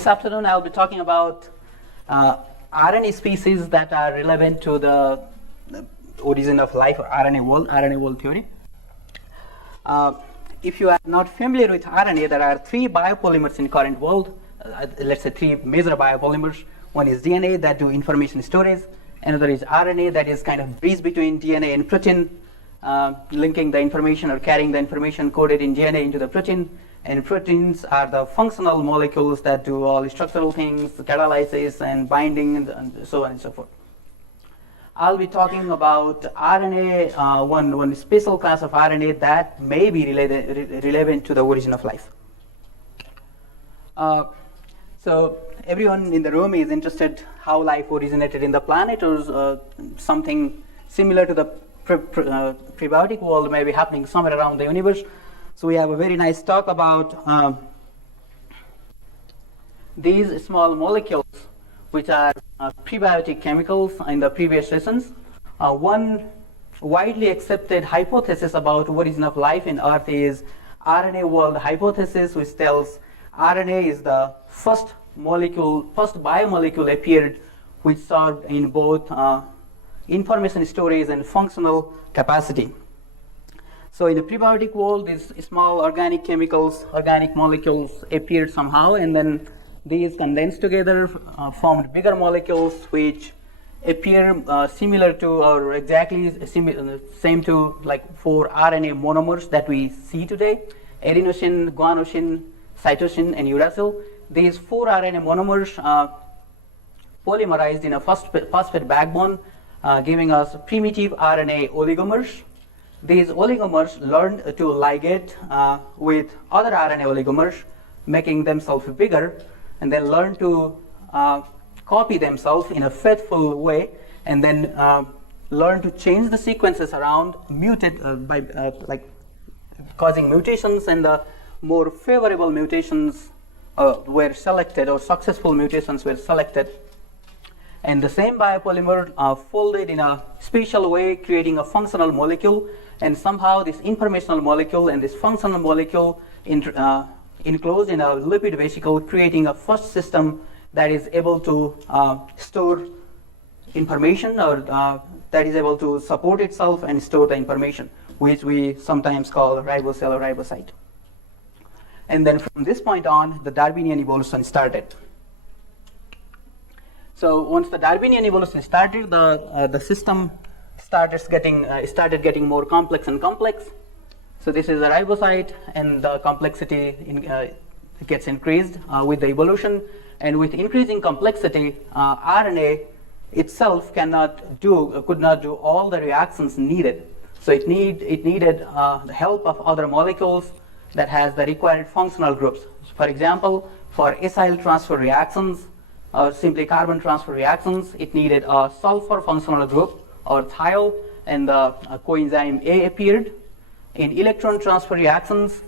This afternoon I'll be talking about RNA species that are relevant to the origin of life, or RNA world theory. If you are not familiar with RNA, there are three biopolymers in current world. Let's say three major biopolymers. One is DNA that do information storage. Another is RNA that is kind of bridge between DNA and protein, linking the information or carrying the information coded in DNA into the protein. And proteins are the functional molecules that do all structural things, catalysis and binding and so on and so forth. I'll be talking about RNA, one special class of RNA that may be relevant to the origin of life. So everyone in the room is interested how life originated in the planet, or something similar to the prebiotic world may be happening somewhere around the universe. So we have a very nice talk about these small molecules, which are prebiotic chemicals in the previous sessions. One widely accepted hypothesis about origin of life in Earth is RNA world hypothesis, which tells RNA is the first biomolecule appeared which served in both information storage and functional capacity. So in the prebiotic world, these small organic chemicals, organic molecules appeared somehow, and then these condensed together, formed bigger molecules which appear similar to, or exactly same to, like 4 RNA monomers that we see today: adenosine, guanosine, cytosine, and uracil. These 4 RNA monomers polymerized in a phosphate backbone, giving us primitive RNA oligomers. These oligomers learned to ligate with other RNA oligomers, making themselves bigger, and then learn to copy themselves in a faithful way, and then learn to change the sequences around, mutate by causing mutations, and the more favorable mutations were selected, or successful mutations were selected. And the same biopolymer folded in a special way, creating a functional molecule, and somehow this informational molecule and this functional molecule enclosed in a lipid vesicle, creating a first system that is able to store information, or that is able to support itself and store the information, which we sometimes call ribocell or ribocyte. And then from this point on, the Darwinian evolution started. So once the Darwinian evolution started, the system started getting more complex and complex. So this is a ribocyte, and the complexity gets increased with the evolution. And with increasing complexity, RNA itself could not do all the reactions needed. So it needed the help of other molecules that has the required functional groups. For example, for acyl transfer reactions, or simply carbon transfer reactions, it needed a sulfur functional group, or thiol, and the coenzyme A appeared. In electron transfer reactions,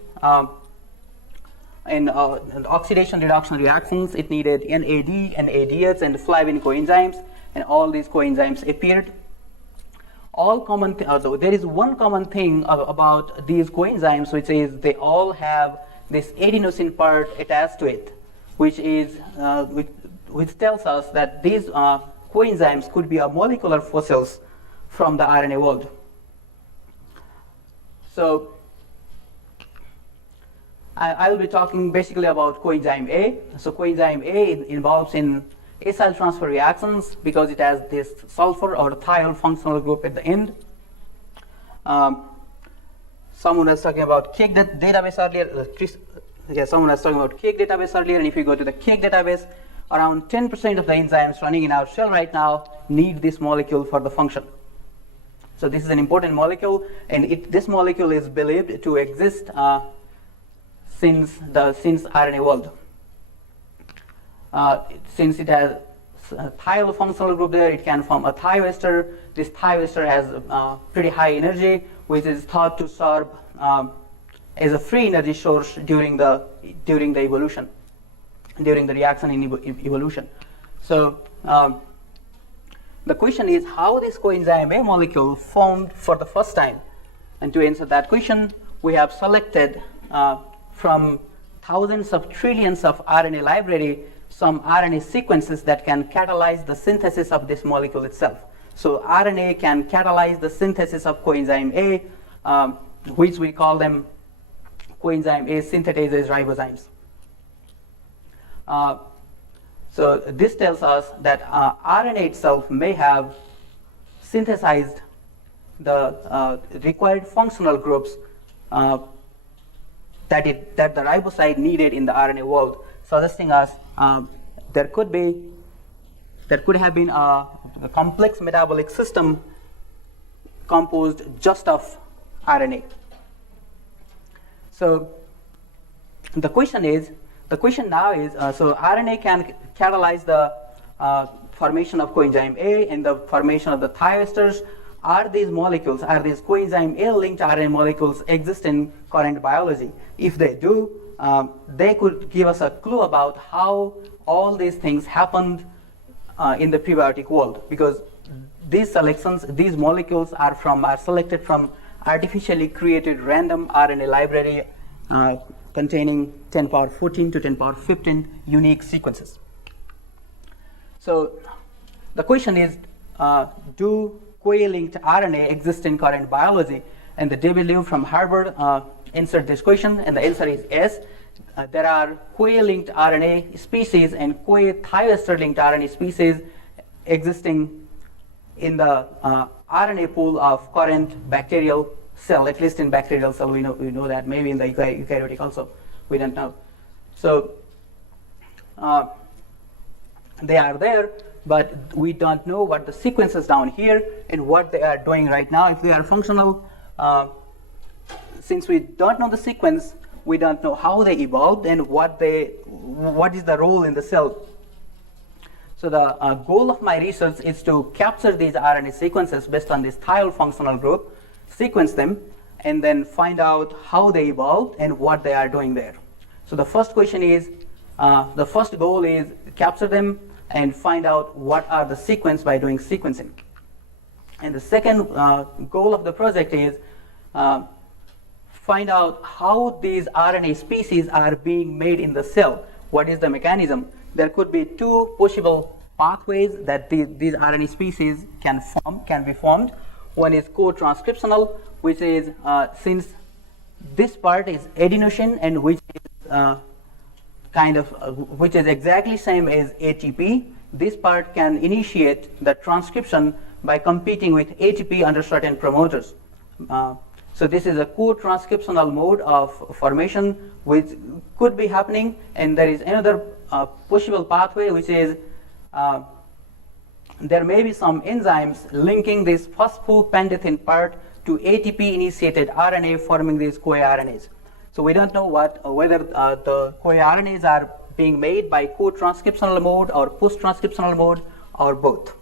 and oxidation reduction reactions, it needed NAD, NADH, and flavin coenzymes, and all these coenzymes appeared. There is one common thing about these coenzymes, which is they all have this adenosine part attached to it, which tells us that these coenzymes could be molecular fossils from the RNA world. So I will be talking basically about coenzyme A. So coenzyme A involves in acyl transfer reactions because it has this sulfur or thiol functional group at the end. Someone was talking about cake database earlier. Someone was talking about cake database earlier, and if you go to the cake database, around 10% of the enzymes running in our cell right now need this molecule for the function. So this is an important molecule, and this molecule is believed to exist since RNA world. Since it has a thiol functional group there, it can form a thioester. This thioester has pretty high energy, which is thought to serve as a free energy source during the evolution, during the reaction in evolution. So the question is how this coenzyme A molecule formed for the first time. And to answer that question, we have selected from thousands of trillions of RNA library some RNA sequences that can catalyze the synthesis of this molecule itself. So RNA can catalyze the synthesis of coenzyme A, which we call them coenzyme A synthetases ribozymes. So this tells us that RNA itself may have synthesized the required functional groups that the ribocyte needed in the RNA world, suggesting us there could have been a complex metabolic system composed just of RNA. So the question now is, so RNA can catalyze the formation of coenzyme A and the formation of the thioesters. Are these coenzyme A linked RNA molecules exist in current biology? If they do, they could give us a clue about how all these things happened in the prebiotic world, because these molecules are selected from artificially created random RNA library containing 10 power 14 to 10 power 15 unique sequences. So the question is, do CoA-linked RNA exist in current biology? And the David Liu from Harvard answered this question, and the answer is yes. There are CoA-linked RNA species and CoA-Thioester-linked RNA species existing in the RNA pool of current bacterial cell, at least in bacterial cell. We know that. Maybe in the eukaryotic also, we don't know. So they are there, but we don't know what the sequences down here and what they are doing right now, if they are functional. Since we don't know the sequence, we don't know how they evolved and what is the role in the cell. So the goal of my research is to capture these RNA sequences based on this thiol functional group, sequence them, and then find out how they evolved and what they are doing there. So the first question is, the first goal is capture them and find out what are the sequence by doing sequencing. And the second goal of the project is find out how these RNA species are being made in the cell. What is the mechanism? There could be two possible pathways that these RNA species can be formed. One is co-transcriptional, which is since this part is adenosine and which is which is exactly same as ATP. This part can initiate the transcription by competing with ATP under certain promoters. So this is a co-transcriptional mode of formation which could be happening, and there is another possible pathway, which is there may be some enzymes linking this phosphopentathin part to ATP-initiated RNA, forming these CoA-RNAs. So we don't know whether the CoA-RNAs are being made by co-transcriptional mode or post-transcriptional mode or both.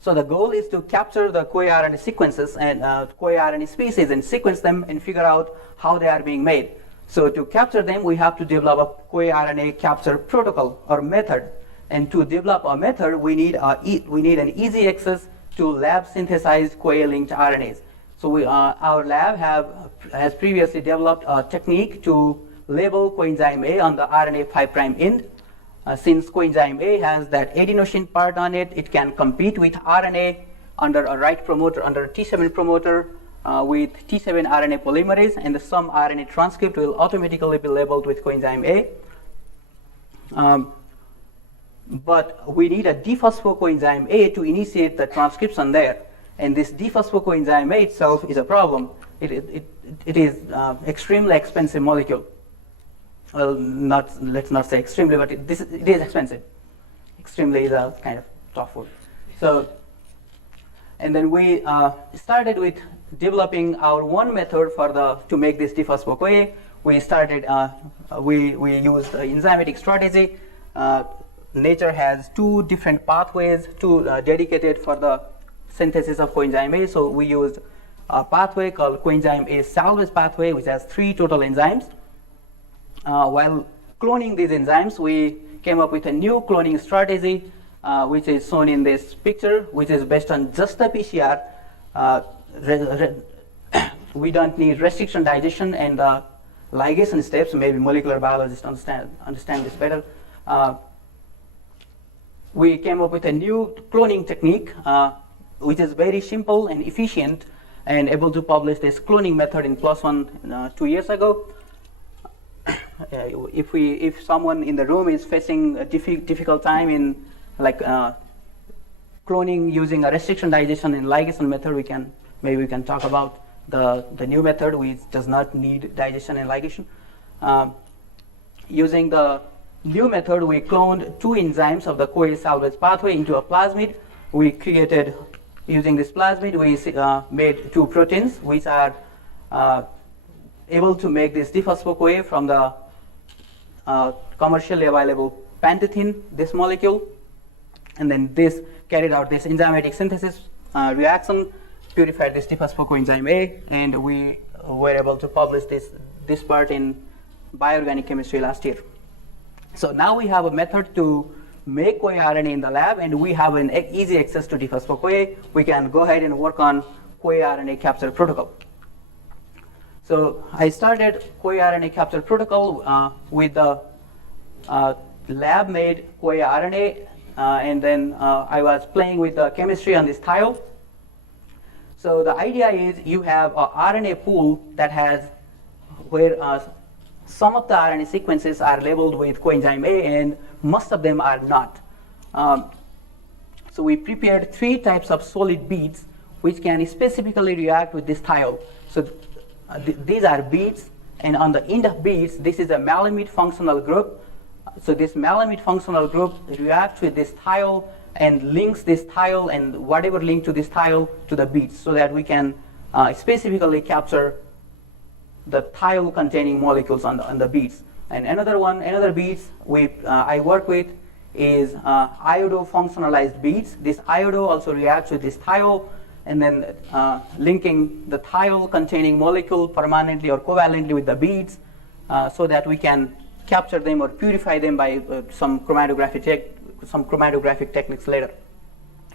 So the goal is to capture the CoA-RNA sequences and CoA-RNA species and sequence them and figure out how they are being made. So to capture them, we have to develop a CoA-RNA capture protocol or method. And to develop a method, we need an easy access to lab synthesized CoA-linked RNAs. So our lab has previously developed a technique to label coenzyme A on the RNA 5' end. Since coenzyme A has that adenosine part on it, it can compete with RNA under a right promoter, under a T7 promoter with T7 RNA polymerase, and some RNA transcript will automatically be labeled with coenzyme A. But we need a dephosphocoenzyme A to initiate the transcription there. And this dephosphocoenzyme A itself is a problem. It is extremely expensive molecule. Well, let's not say extremely, but it is expensive. Extremely is a kind of tough word. So, and then we started with developing our one method to make this dephospho-CoA. We started, we used enzymatic strategy. Nature has two different pathways, dedicated for the synthesis of coenzyme A. So we used a pathway called coenzyme A salvage pathway, which has 3 total enzymes. While cloning these enzymes, we came up with a new cloning strategy, which is shown in this picture, which is based on just the PCR. We don't need restriction digestion, and the ligation steps. Maybe molecular biologists understand this better. We came up with a new cloning technique, which is very simple and efficient, and able to publish this cloning method in PLOS ONE 2 years ago. If someone in the room is facing a difficult time in cloning using a restriction digestion and ligation method, maybe we can talk about the new method which does not need digestion and ligation. Using the new method, we cloned 2 enzymes of the CoA salvage pathway into a plasmid. We created, using this plasmid, we made 2 proteins which are able to make this diphospho-CoA from the commercially available pantethine, this molecule, and then this carried out this enzymatic synthesis reaction, purified this diphospho-coenzyme A, and we were able to publish this part in bioorganic chemistry last year. So now we have a method to make COA-RNA in the lab, and we have an easy access to diphospho-CoA. We can go ahead and work on COA-RNA capture protocol. So I started COA-RNA capture protocol with the lab-made COA-RNA, and then I was playing with the chemistry on this thiol. So the idea is you have a RNA pool that has where some of the RNA sequences are labeled with coenzyme A and most of them are not. So we prepared 3 types of solid beads which can specifically react with this thiol. So these are beads, and on the end of beads, this is a malamide functional group. So this malamide functional group reacts with this thiol and links this thiol and whatever link to this thiol to the beads, so that we can specifically capture the thiol containing molecules on the beads. And another beads I work with is iodo functionalized beads. This iodo also reacts with this thiol, and then linking the thiol containing molecule permanently or covalently with the beads, so that we can capture them or purify them by some chromatographic techniques later.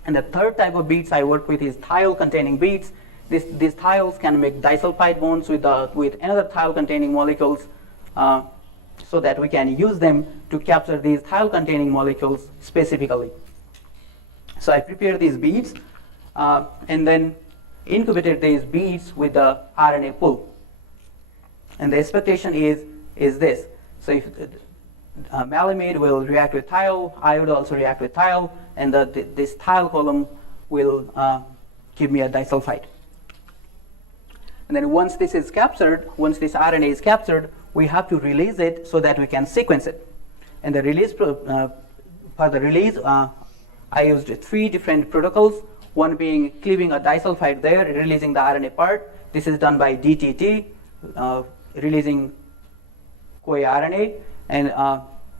And the third type of beads I work with is thiol containing beads. These thiols can make disulfide bonds with another thiol containing molecules, so that we can use them to capture these thiol containing molecules specifically. So I prepared these beads and then incubated these beads with the RNA pool. And the expectation is this. So if malamide will react with thiol, iodo also react with thiol, and this thiol column will give me a disulfide. And then once this RNA is captured, we have to release it so that we can sequence it. And the release for the release, I used 3 different protocols. One being cleaving a disulfide there, releasing the RNA part. This is done by DTT, releasing COA-RNA. And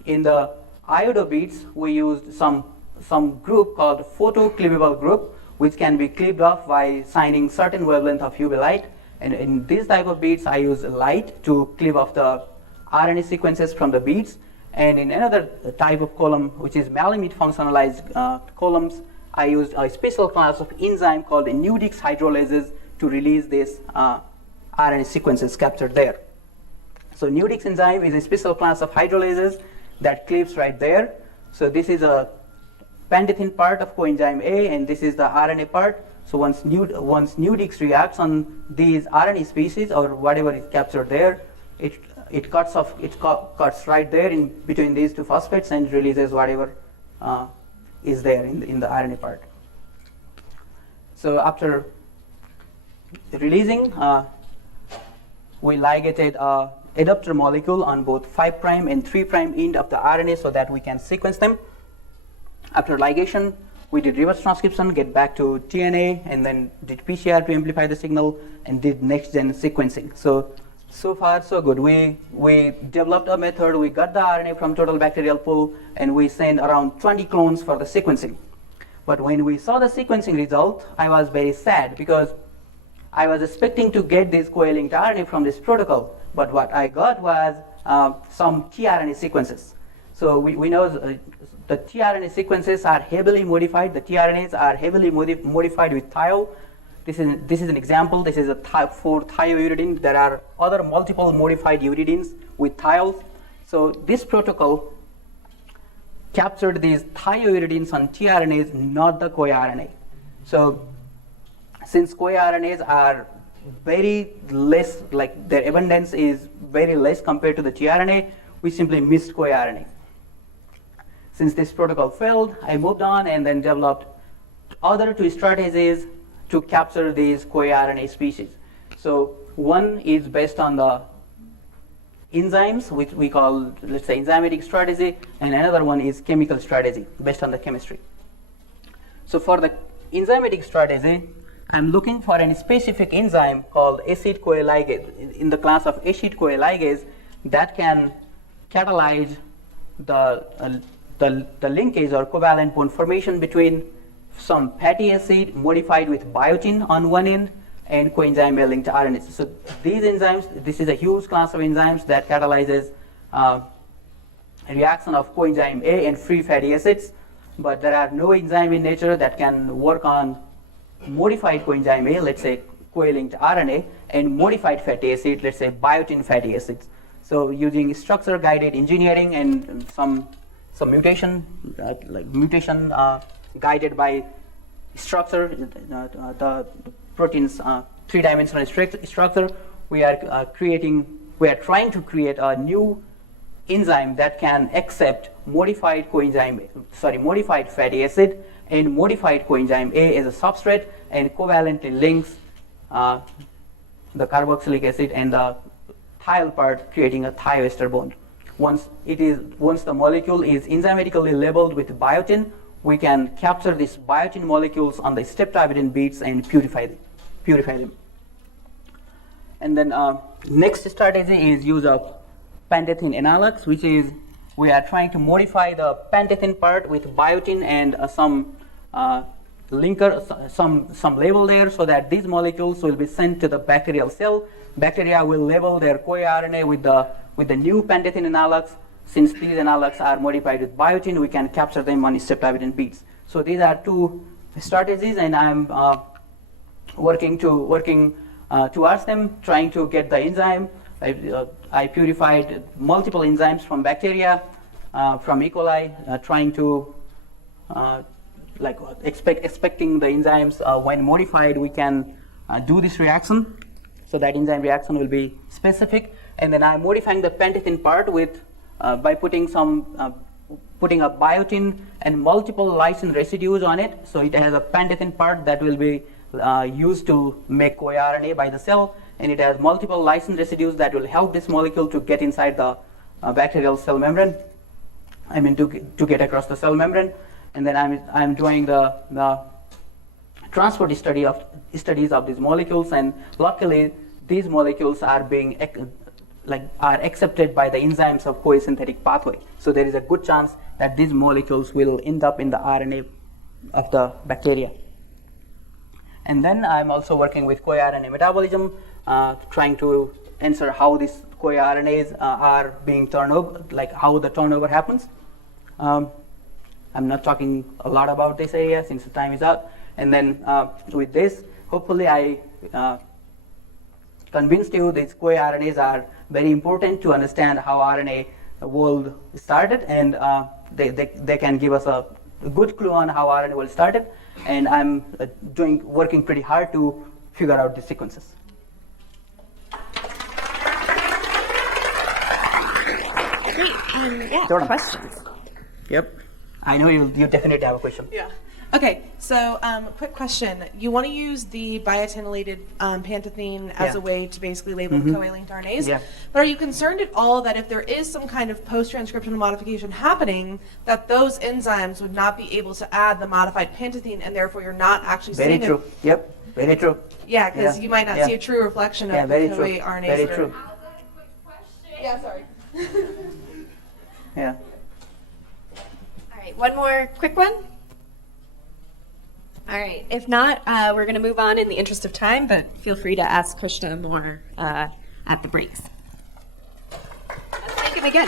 in the iodo beads, we used some group called photocleavable group, which can be cleaved off by signing certain wavelength of UV light. And in this type of beads, I use light to cleave off the RNA sequences from the beads. And in another type of column, which is malamide functionalized columns, I used a special class of enzyme called Nudix hydrolases to release these RNA sequences captured there. So Nudix enzyme is a special class of hydrolases that cleaves right there. So this is a pantethine part of coenzyme A, and this is the RNA part. So once Nudix reacts on these RNA species or whatever is captured there, it cuts right there in between these 2 phosphates and releases whatever is there in the RNA part. So after releasing, we ligated a adapter molecule on both 5' and 3' end of the RNA so that we can sequence them. After ligation, we did reverse transcription, get back to TNA, and then did PCR to amplify the signal, and did next-gen sequencing. So far, so good. We developed a method, we got the RNA from total bacterial pool, and we sent around 20 clones for the sequencing. But when we saw the sequencing result, I was very sad because I was expecting to get this CoA-linked RNA from this protocol, but what I got was some tRNA sequences. So we know the tRNA sequences are heavily modified. The tRNAs are heavily modified with thiol, this is an example. This is a type 4 thiouridine. There are other multiple modified uridines with thiols. So this protocol captured these thiouridines on tRNAs, not the CoA-RNA. So since CoA-RNAs are very less, like their abundance is very less compared to the tRNA, we simply missed CoA-RNA. Since this protocol failed, I moved on and then developed other two strategies to capture these CoA-RNA species. So one is based on the enzymes, which we call, let's say, enzymatic strategy, and another one is chemical strategy based on the chemistry. So for the enzymatic strategy, I'm looking for a specific enzyme called acid-CoA ligase in the class of acid-CoA ligase that can catalyze the linkage or covalent bond formation between some fatty acid modified with biotin on one end and coenzyme A linked RNAs. So these enzymes, this is a huge class of enzymes that catalyzes a reaction of coenzyme A and free fatty acids, but there are no enzyme in nature that can work on modified coenzyme A, let's say CoA-linked RNA, and modified fatty acid, let's say biotin fatty acids. So using structure-guided engineering and some mutation, guided by structure, the protein's three-dimensional structure, we are trying to create a new enzyme that can accept modified fatty acid and modified coenzyme A as a substrate and covalently links the carboxylic acid and the thiol part, creating a thioester bond. Once the molecule is enzymatically labeled with biotin, we can capture these biotin molecules on the streptavidin beads and purify them. And then next strategy is use of pentathin analogs, which is we are trying to modify the pentathin part with biotin and some linker, some label there, so that these molecules will be sent to the bacterial cell. Bacteria will label their CoA-RNA with the new pentathin analogs. Since these analogs are modified with biotin, we can capture them on streptavidin beads. So these are two strategies, and I'm working towards them, trying to get the enzyme. I purified multiple enzymes from bacteria, from E. coli, trying to expecting the enzymes when modified, we can do this reaction. So that enzyme reaction will be specific, and then I'm modifying the pentathin part with by putting a biotin and multiple lysine residues on it. So it has a pentathin part that will be used to make CoA-RNA by the cell, and it has multiple lysine residues that will help this molecule to get inside the bacterial cell membrane. I mean to get across the cell membrane, and then I'm doing the transport studies of these molecules, and luckily these molecules are being accepted by the enzymes of CoA synthetic pathway. So there is a good chance that these molecules will end up in the RNA of the bacteria. And then I'm also working with CoA-RNA metabolism, trying to answer how these CoA-RNAs are being turned over, like how the turnover happens. I'm not talking a lot about this area since the time is up. And then with this, hopefully I convinced you these CoA-RNAs are very important to understand how RNA world started, and they can give us a good clue on how RNA world started. And I'm working pretty hard to figure out the sequences. Great. Yeah, Jordan. Questions? Yep. I know you definitely have a question. Yeah. Okay, so quick question. You want to use the biotinylated pentathin as a way to basically label CoA-linked RNAs, but are you concerned at all that if there is some kind of post-transcriptional modification happening, that those enzymes would not be able to add the modified pentathin, and therefore you're not actually Very seeing true. Yep. Very true. Yeah, because you might not see a true reflection of the CoA-RNAs. Very true. Yeah, sorry. Yeah. All right, one more quick one. All right, if not, we're going to move on in the interest of time, but feel free to ask Krishna more at the breaks. Let's thank him again.